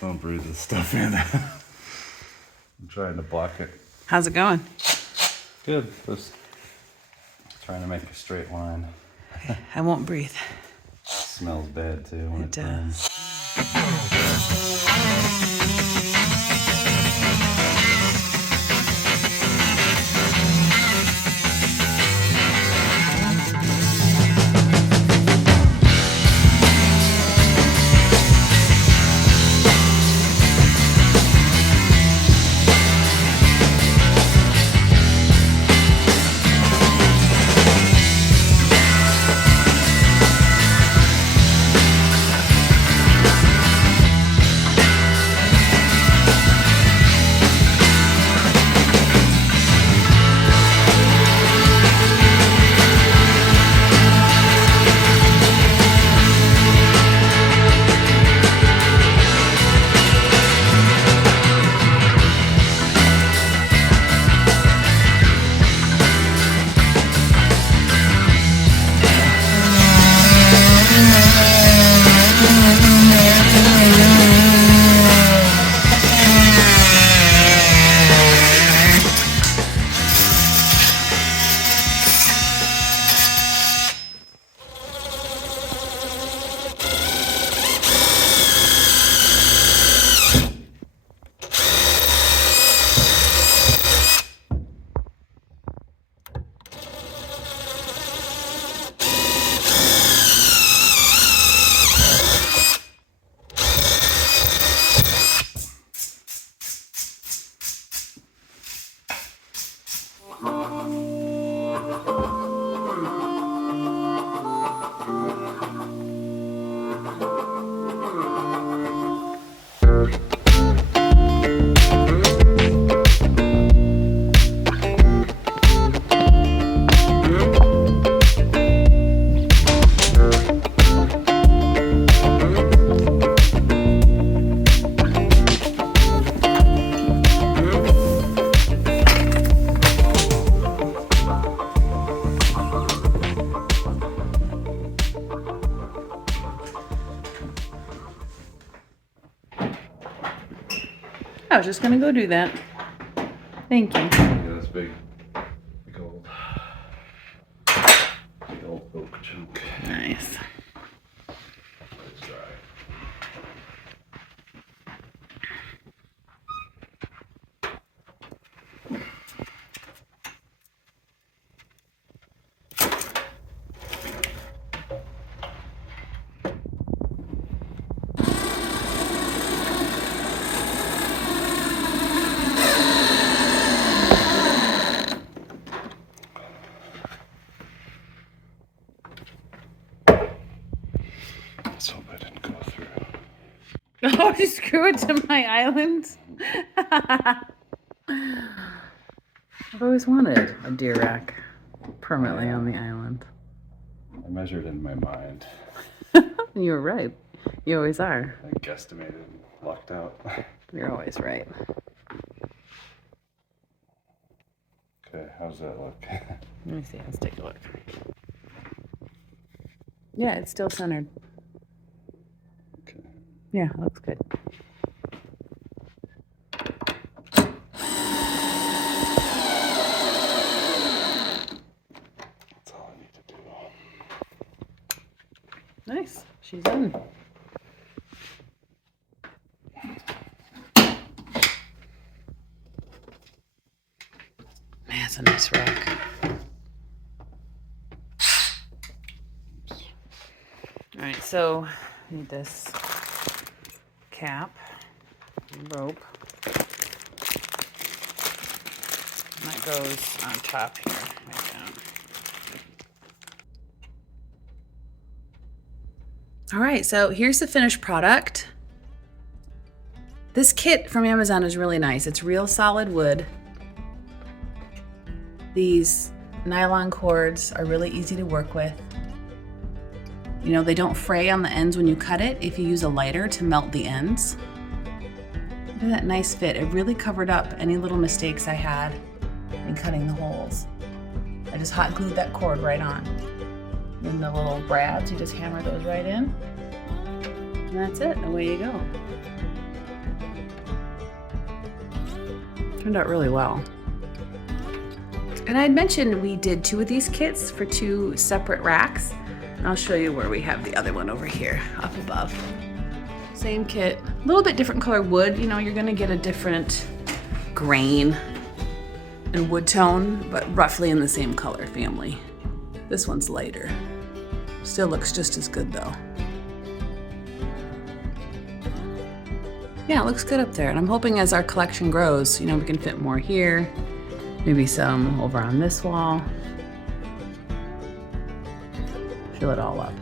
Don't breathe this stuff in. I'm trying to block it. How's it going? Good. Just trying to make a straight line. I won't breathe. Smells bad too when It it burns. I was just gonna go do that. Thank you. Look at this big old oak chunk. Nice. It's dry. Let's hope I didn't go through. Oh, you screw it to my island? I've always wanted a deer rack permanently on the island. I measured in my mind. You were right. You always are. I guesstimated and lucked out. You're always right. Okay, how's that look? Let me see. Let's take a look. Yeah, it's still centered. Okay. Yeah, looks good. That's all I need to do. Nice. She's in. Man, it's a nice rack. All right, so I need this cap, rope, and that goes on top here, like that. All right, so here's the finished product. This kit from Amazon is really nice. It's real solid wood. These nylon cords are really easy to work with. You know, they don't fray on the ends when you cut it if you use a lighter to melt the ends. Look at that nice fit. It really covered up any little mistakes I had in cutting the holes. I just hot glued that cord right on. And the little brads, you just hammer those right in. And that's it, away you go. Turned out really well. And I had mentioned we did 2 of these kits for 2 separate racks. And I'll show you where we have the other one over here, up above. Same kit, a little bit different color wood. You know, you're gonna get a different grain and wood tone, but roughly in the same color family. This one's lighter. Still looks just as good though. Yeah, it looks good up there. And I'm hoping as our collection grows, you know, we can fit more here, maybe some over on this wall. Fill it all up.